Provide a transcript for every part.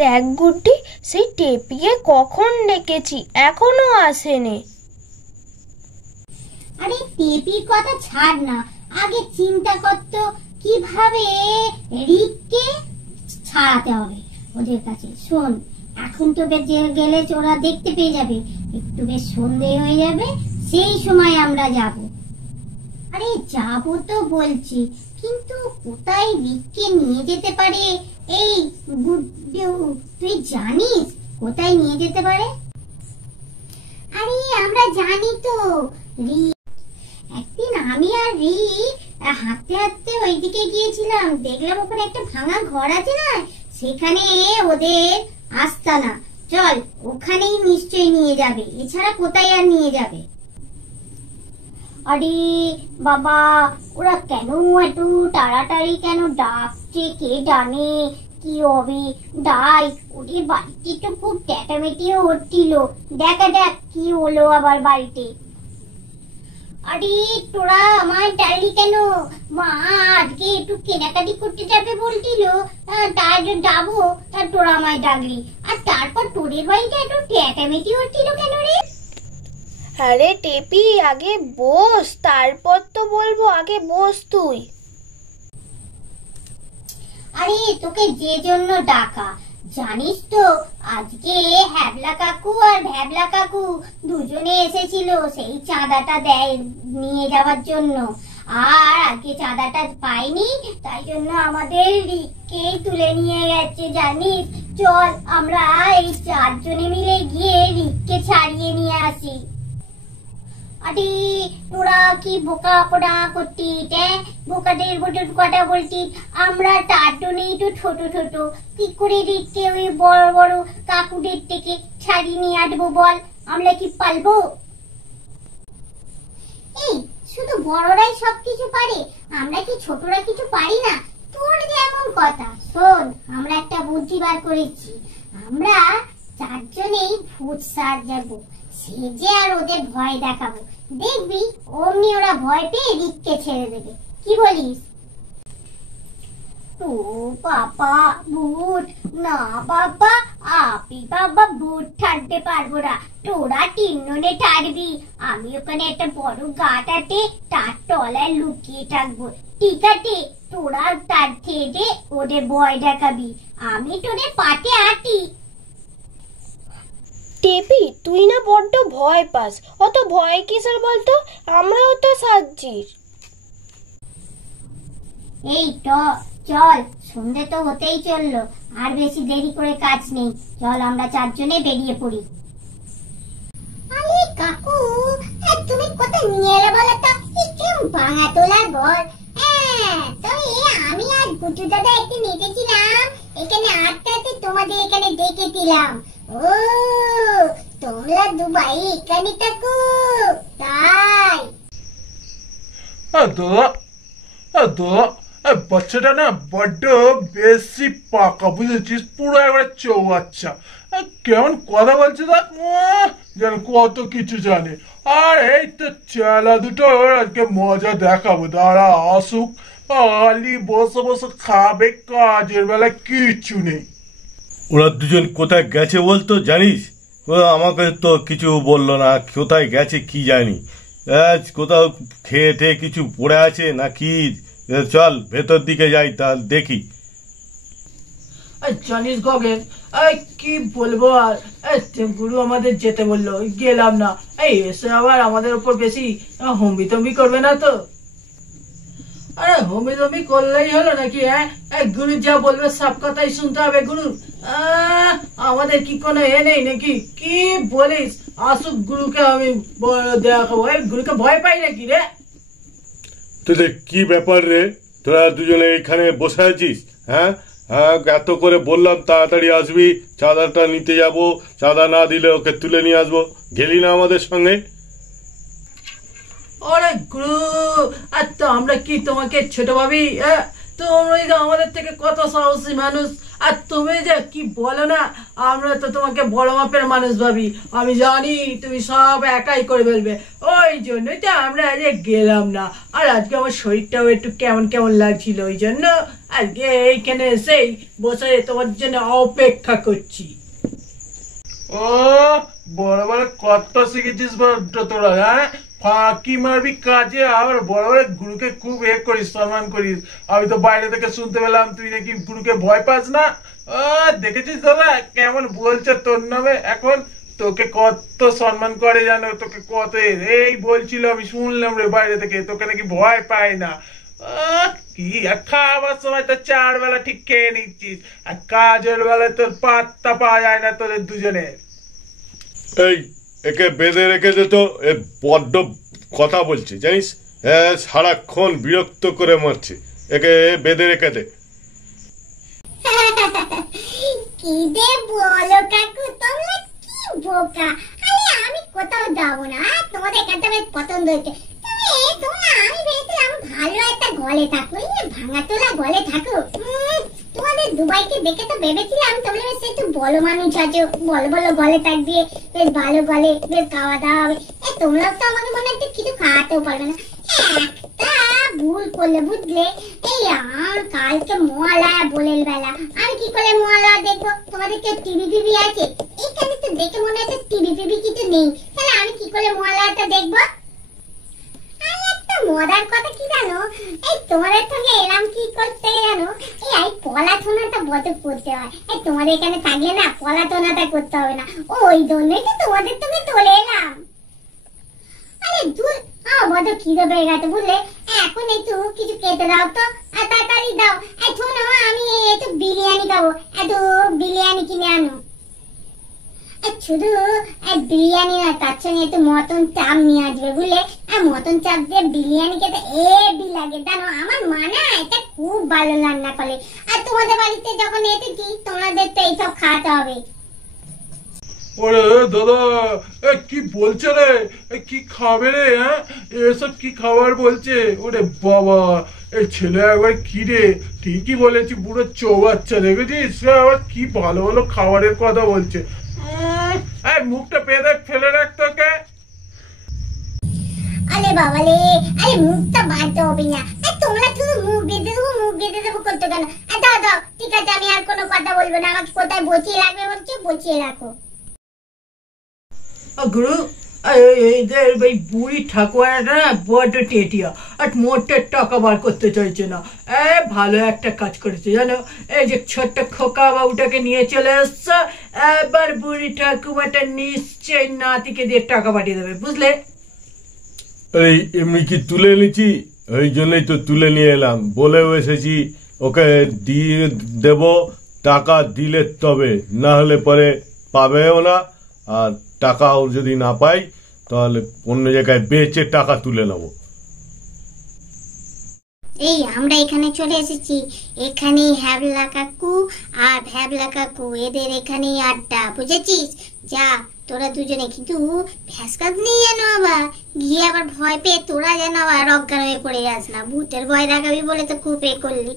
দেখ গুড্ডি, সেই টেপিকে কখন ডেকেছি, এখনো আসেনি। আরে টেপির কথা ছাড় না, আগে চিন্তা করতো কিভাবে রিককে ছাড়াতে হবে ওদের কাছে। শোন, এখন তো গেলে ওরা দেখতে পেয়ে যাবে, একটু বেশ সন্ধে হয়ে যাবে, সেই সময় আমরা যাব। আরে যাবো তো বলছি, কিন্তু কোথায় রিককে নিয়ে যেতে পারে? এই গুড্ডু, তুই জানিস কোথায় নিয়ে যেতে পারে? আরে আমরা জানি তো। একদিন আমি আর রিক হাঁটতে হাঁটতে ওইদিকে গিয়েছিলাম, দেখলাম ওখানে একটা ভাঙা ঘর আছে না, সেখানে ওদের আস্তানা। চল, ওখানেই নিশ্চয়ই নিয়ে যাবে, এছাড়া কোথায় আর নিয়ে যাবে? আরে বাবা, ওরা কেন এত তাড়াতাড়ি কেন ডাকছে, কে জানে কি হবে। ডাই, ওদের বাড়িতে তো খুব চেঁচামেচিও হচ্ছিল, দেখা যাক কি হলো আবার বাড়িতে। আরে তোরা আমায় ডাকলি কেন? মা আজকে একটু কেনাকাটি করতে যাবে বলছিল, তাই যাবো, আর তোরা আমায় ডাকলি, আর তারপর তোদের বাড়িতে একটু চেঁচামেচি হচ্ছিল কেন রে? আরে টেপি, আগে বস, তারপর তো বলবো, আগে বস তুই। আরে তোকে যে জন্য ডাকা জানিস তো, আজকে হ্যাবলা কাকু আর ভ্যাবলা কাকু দুজনে এসেছিল সেই চাঁদাটা নিয়ে যাওয়ার জন্য। আর আজকে চাঁদাটা পাইনি, তাই জন্য আমাদের রিককে তুলে নিয়ে গেছে জানিস। চল আমরা এই 4 জনে মিলে গিয়ে রিককে ছাড়িয়ে নিয়ে আসি। আরে তোরা কি বোকা পোড়া করতি, বোকাদের কথা বলতি। আমরা 4 জনেই তো ছোট ছোট, কি করে রিককে ওই বড় বড় কাকুদের থেকে ছাড়িয়ে নিয়ে আসবো বল? আমরা কি পারবো? এই শুধু বড়রাই সবকিছু পারে, আমরা কি ছোটরা কিছু পারি না? তোর যে এমন কথা। শোন, আমরা একটা বুদ্ধি বার করেছি, আমরা 4 জনেই ভূত সাজবো, সেজে আর ওদের ভয় দেখাবো, দেখবি অমনি ওরা ভয় পেয়ে রিককে ছেড়ে দেবে। কি বলিস? ও বাবা, ভূত না বাবা, আপনি বাবা ভূত ছাড়তে পারবো না, তোরা 3 জনে ছাড়বি। আমি ওখানে একটা বড় গাছ আছে, তার তলায় লুকিয়ে থাকবো, ঠিক আছে? তোরা তার থেকে ওদের ভয় দেখাবি, আমি তোদের পাতে আছি। টেপি, তুই না বড্ড ভয় পাস, অত ভয় কিসের বলতো, আমরাও তো সাজছি। এই তো চল, সন্ধে তো হতেই চললো, আর বেশি দেরি করে কাজ নেই, চল আমরা 4 জনে বেরিয়ে পড়ি। আরে কাকু, তুমি কোথায় নিয়ে এলে বলো তো? কেমন ভাঙা তোলা ঘর। তবে আমি আর গুটু দাদা একটু নেচেছিলাম এখানে, আটটাতে তোমাদের এখানে দেখেছিলাম। ও, তোমরা দুবাই এখানে থাকো তাই? বাচ্চাটা না বড্ড বেশি পাকা, বুঝেছিস? পুরো একবার চৌবাচ্চা, কেমন কথা বলছে দেখ, যেন কত কিছু জানে। আর এই তো চেলা দুটো আজকে মজা দেখাবো, দাঁড়া আসুক, খালি বসে বসে খাবে, কাজের বেলা কিচ্ছু নেই। ওরা দুজন কোথায় গেছে বলতো জানিস? আমাকে তো কিছু বললো না, কোথায় গেছে কি জানি। কোথাও খেয়ে টেয়ে কিছু পড়ে আছে নাকি? চল ভেতর দিকে যাই, তাহলে দেখি। জানিস গগেন, কি বলবো আর, গুরু আমাদের যেতে বললো, গেলাম না। এসে আবার আমাদের উপর বেশি হম্বি তম্বি করবে না তো? আরে হম্বি তম্বি করলেই হলো নাকি? গুরু যা বলবে সব কথাই শুনতে হবে গুরু। আমাদের কি কোনো নেই নাকি? কি বলিস? আসুক, গুরুকে আমি দেখাবো। গুরুকে ভয় পাই নাকি রে? তোদের কি ব্যাপার রে? তোরা দুজনে এখানে বসে আছিস? হ্যাঁ, এত করে বললাম তাড়াতাড়ি আসবি, চাঁদাটা নিতে যাব, চাঁদা না দিলে ওকে তুলে নিয়ে আসবো, গেলি না আমাদের সঙ্গে? আরে গুরু, আর তো আমরা কি তোমাকে ছোট ভাবি? তোমরা যে আমাদের থেকে কত সাহসী মানুষ, আর তুমি যে কি বলো না, আমরা তো তোমাকে বড় মাপের মানুষ ভাবি। আমি জানি তুমি সব একাই করে ফেলবে, ওই জন্যই তো আমরা আজকে গেলাম না। আর আজকে আমার শরীরটাও একটু কেমন কেমন লাগছিল, ওই জন্য আজকে এইখানে এসেই বসে তোমার জন্য অপেক্ষা করছি। ও বড় বড় কত শিখেছিস বড্ড তোরা, হ্যাঁ? ফাঁকি মারবি কাজে, আবার বড় বড় গুরুকে খুব করিস, সম্মান করিস। আমি তো বাইরে থেকে শুনতে পেলাম তুই নাকি গুরুকে ভয় পাস না। দেখেছিস দাদা কেমন বলছে তোর নামে এখন? তোকে কত সম্মান করে জানো, তোকে কত এই বলছিল, আমি শুনলাম রে বাইরে থেকে, তোকে নাকি ভয় পায় না। কি খাওয়ার সময় তো 4 বেলা ঠিক খেয়ে নিচ্ছিস, আর কাজের বেলায় তোর পাত্তা পাওয়া যায় না তোদের দুজনের। এই একে বেঁধে রেখে দে তো, এ বড্ড কথা বলছে জানিস, হ্যাঁ সারাক্ষণ বিরক্ত করে মারছে, একে বেঁধে রেখে দে। কি দে বলো কাকু, তোমরা কি বোকা। আরে আমি কোথাও যাবো না, তোমাদের কাছে বেশ পছন্দ হয়েছে। তোমরা আমি ভেবেছিলাম ভালো একটা গলে থাকো, ভাঙা তোলা গলে থাকো। তোমাদের দুবাইকে দেখে তো ভেবেছিলাম তোমরা বেশ একটু বড় মানুষ আছো, বলো বলো গলে থাকবে, বেশ ভালো গলে, বেশ খাওয়া দাওয়া হবে। তোমরাও তো আমাকে মনে হচ্ছে কিছু খাওয়াতেও পারবে না। একটা ভুল করলে বুঝলে, এই আমার কালকে মহালয়া বলের বেলা, আমি কি করে মহালয়া দেখবো? তোমাদের কেউ টিভি টিভি আছে? এখানে তো দেখে মনে হচ্ছে টিভি টিভি কিছু নেই, তাহলে আমি কি করে মহালয়াটা দেখবো? মজার কথা কি জানো, এই তোমাদের সঙ্গে এলাম কি করতে জানো, এই পলাঠোনাটা বড় করতে হয়। এই তোমাদের এখানে থাকলে না পলাঠোনাটা করতে হবে না, ওই জন্যই তো তোমাদের সঙ্গে চলে এলাম। আরে দূর, আমার বড় খিদে পেয়ে গেছে বুঝলে, এখন একটু কিছু খেতে দাও তো, আর তাড়াতাড়ি দাও। শোনো, আমি একটু বিরিয়ানি খাবো, একটু বিরিয়ানি কিনে আনো। শুধু বিরিয়ানি না, তার সঙ্গে একটু মটন চাপ নিয়ে আসবে বুঝলে। মটন চাপ দিয়ে বিরিয়ানি খেতে হেবি লাগে জানো, আমার মা না এটা খুব ভালো রান্না করে। আর তোমাদের বাড়িতে যখন এসেছি তোমাদের তো এইসব খাওয়াতে হবে। ওরে দাদা, কি বলছে রে, কি খাবে রে? হ্যাঁ এসব কি খাবার বলছে? ওরে বাবা, এই ছেলে একবার কি রে, ঠিকই বলেছি, পুরো চৌবাচ্চা, দেখেছিস? সে আবার কি ভালো ভালো খাবারের কথা বলছে। মুখটা পেয়ে ফেলে রাখ তোকে। আরে বাবা রে, আরে মুখটা বাঁধতে হবে না, তোমরা শুধু মুখ বেঁধে দেবো মুখ বেঁধে দেবো করতে কেন? দাও দাও, ঠিক আছে, আমি আর কোনো কথা বলবো না। আমাকে কোথায় বসিয়ে রাখবে বলছে, বসিয়ে রাখো। গুরু, এই বুড়ি ঠাকুরাটা না বড্ড টেটিয়া, আর মোটে টাকা বার করতে চাইছে না। ভালো একটা কাজ করেছে জানো, এই যে ছোট্ট খোকা বাবুটাকে নিয়ে চলে এসছে, এবার বুড়ি ঠাকুমাটা নিশ্চয় নাতিকে দিয়ে টাকা পাঠিয়ে দেবে বুঝলে। এই এমনি কি তুলে এনেছি, ওই জন্যই তো তুলে নিয়ে এলাম, বলেও এসেছি ওকে দিয়ে দেব, টাকা দিলে তবে, না হলে পরে পাবেও না। আর টাকাও যদি না পাই তাহলে অন্য জায়গায় বেচে টাকা তুলে নেব। এই আমরা এখানে চলে এসেছি, এখানেই হ্যাবলা কাকু আর ভ্যাবলা কাকু, এদের এখানেই আড্ডা, বুঝেছিস? যা তোরা দুজনে, কিন্তু ভ্যাসকাজ নেই যেন আবার গিয়ে আবার ভয় পেয়ে তোরা যেন আবার অজ্ঞান হয়ে পড়ে যাস না। ভূতের ভয় দেখাবি বলে তো খুব করলি।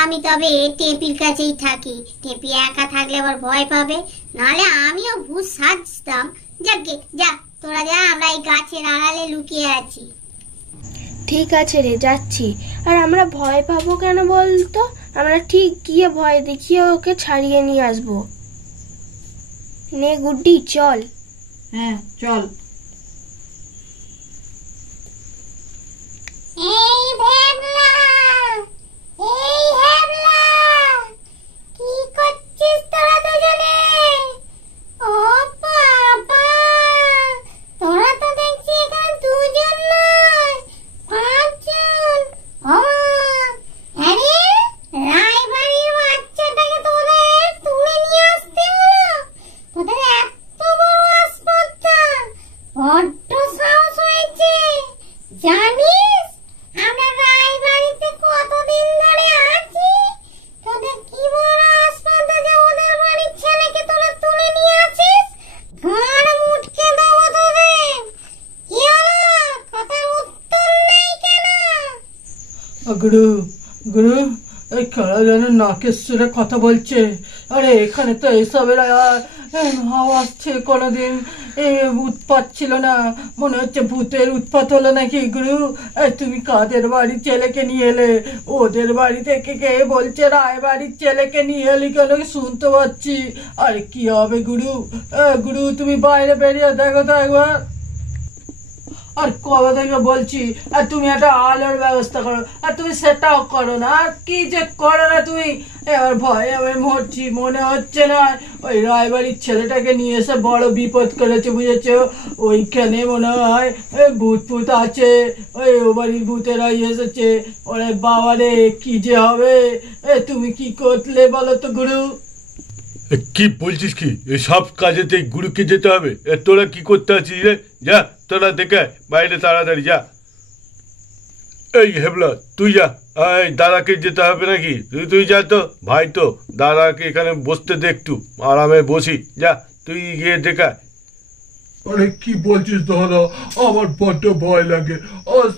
আমি তবে টেপির কাছেই থাকি, টেপি একা থাকলে আবার ভয় পাবে, নাহলে আমিও ভূত সাজতাম। যাকে যা তোরা যা, আমরা এই গাছের আড়ালে লুকিয়ে আছি। ঠিক আছে রে, যাচ্ছি। আর আমরা ভয় পাবো কেন বলতো? আমরা ঠিক গিয়ে ভয় দেখিয়ে ওকে ছাড়িয়ে নিয়ে আসবো। নে গুড্ডি, চল। হ্যাঁ চল। এই ভ্যাবলা, এই হ্যাবলা, কি করছিস তোরা দুজনে? ও বাবা, তোরা তো দেখছি এখানে দুজন নয়, 5 জন। আরে রায়বাড়ির বাচ্চাটাকে তোদের তুলে নিয়ে আসতে হলো? তোদের এত বড় আসপত্তা, বড্ড সাহস হয়েছে। জানিস আমরা রায়বাড়িতে কতদিন ধরে আছি, তোদের কি বড় আসপত্তা যে ওদের বাড়ির ছেলেকে তোরা তুলে নিয়ে আসিস? ঘাড় মুটকে দেবো তোদের। কি হলো, কথার উত্তর নেই কেন? গুরু, গুরু, এই খেলা যেন নাকের সুরে কথা বলছে। আরে এখানে তো এসবের আওয়াজ ছিল, কোনোদিন উৎপাত ছিল না, মনে হচ্ছে ভূতের উৎপাত হলো নাকি গুরু? তুমি কাদের বাড়ির ছেলেকে নিয়ে এলে? ওদের বাড়ি থেকে কে বলছে রায় বাড়ির ছেলেকে নিয়ে এলি কেন শুনতে পাচ্ছি। আরে কি হবে গুরু? গুরু তুমি বাইরে বেরিয়ে দেখো তো একবার। আর কবে থেকে বলছি, আর তুমি একটা আলোর ব্যবস্থা করো, আর তুমি সেটাও করো না। আর কি যে করো না তুমি, এবার ভয়ে আমি মরছি। মনে হচ্ছে না ওই রায়বাড়ির ছেলেটাকে নিয়ে এসে বড় বিপদ করেছে, বুঝেছো? ওইখানে মনে হয় ভূত ফুত আছে, ওই ও বাড়ির ভূতেরাই এসেছে। ওরে বাবা রে, কি যে হবে। তুমি কি করলে বলো তো গুরু? কি বলছিস কি? সব কাজেতে গুরুকে যেতে হবে? তোরা কি করতে আছিস রে? যা তোরা দেখে বাইরে তাড়াতাড়ি যা। এই হেবলা তুই যা, এই দাদাকে যেতে হবে নাকি? তুই যা তো ভাই, তো দাদাকে এখানে বসতে দে, একটু আরামে বসি। যা তুই গিয়ে দেখা। আরে কি বলছিস দাদা, আমার বড্ড ভয় লাগে।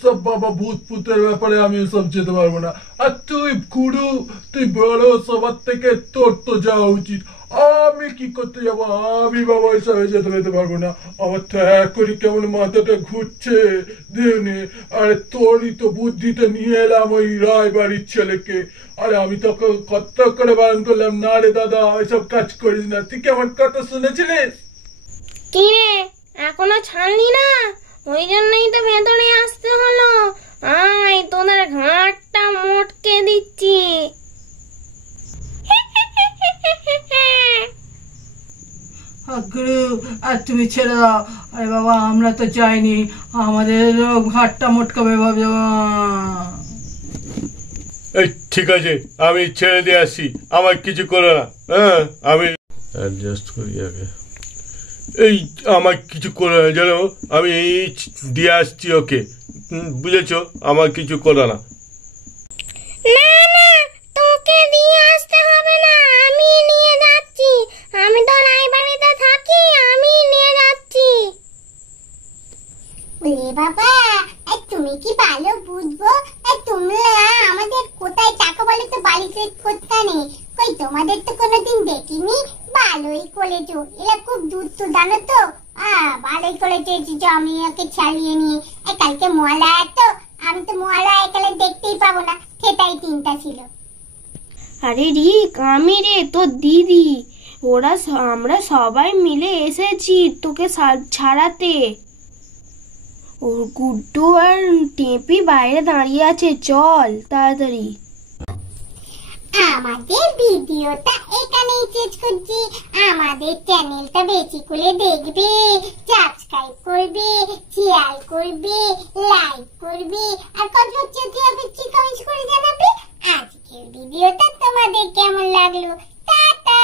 সব বাবা ভূত ফুতের ব্যাপারে আমি এসব যেতে পারবো না। আর তুই গুরু, তুই বড়, সবার থেকে তোর তো যাওয়া উচিত। আমি কি করতে যাবো? আমি বাবা এসবে যেতে পারবো না। আমার তো এক করি কেমন মাথাটা ঘুরছে দিনে। আরে তোরই তো বুদ্ধিতে নিয়ে এলাম ওই রায় বাড়ির ছেলেকে। আরে আমি তোকে কত করে বারণ করলাম, না রে দাদা এসব কাজ করিস না। তুই কি আমার কথা শুনেছিলিস? কি রে, এখনো ছাড়লি না? ওই জন্যই তো ভেতরে আসতে হলো। আয়, তোদের ঘাটটা মোটকে দিচ্ছি। গুরু, আর তুমি ছেড়ে দাও। আরে বাবা, আমরা তো যাইনি, আমাদের ঘাটটা মোটকাবে ভাবে। এই ঠিক আছে, আমি ছেড়ে দিয়ে আসছি, আমার কিছু করো না। হ্যাঁ, আমি অ্যাডজাস্ট করি আগে। এই আমার কিছু করো না জানো, আমি দিয়ে আসছি ওকে, বুঝেছো? আমার কিছু করো না। না না, তোকে দিয়ে আসতে হবে না, আমি নিয়ে যাচ্ছি। আমি তো রায়বাড়িতে থাকি, আমি নিয়ে যাচ্ছি। ওরে বাবা, তুমি কি ভালো বুঝবো? তোমরা আমাদের কোথায় টাকা বলে তো বাড়িতে কোথানে? কই তোমাদের তো কোনোদিন দেখিনি। ভালোই করেছো, এরা খুব দূর তো জানো তো। ভালোই করেছো যে আমি ওকে ছাড়িয়ে নিয়ে। কালকে মহালয়া তো, আমি তো মহালয়া এখানে দেখতেই পাবো না, সেটাই চিন্তা ছিল। আরে রিক, আমি রে তোর দিদি। আমরা সবাই মিলে এসেছি তোকে ছাড়াতে। ওর গুড্ডু আর টেপি বাইরে দাঁড়িয়ে আছে, চল তাড়াতাড়ি। আমাদের ভিডিওটা এখানেই শেষ করছি। আমাদের চ্যানেলটা বেশি করে দেখবে, সাবস্ক্রাইব করবে, শেয়ার করবে, লাইক করবে, আর কত হচ্ছে কমেন্ট করে জানাবে আজকের ভিডিওটা তোমাদের কেমন লাগলো। টাটা।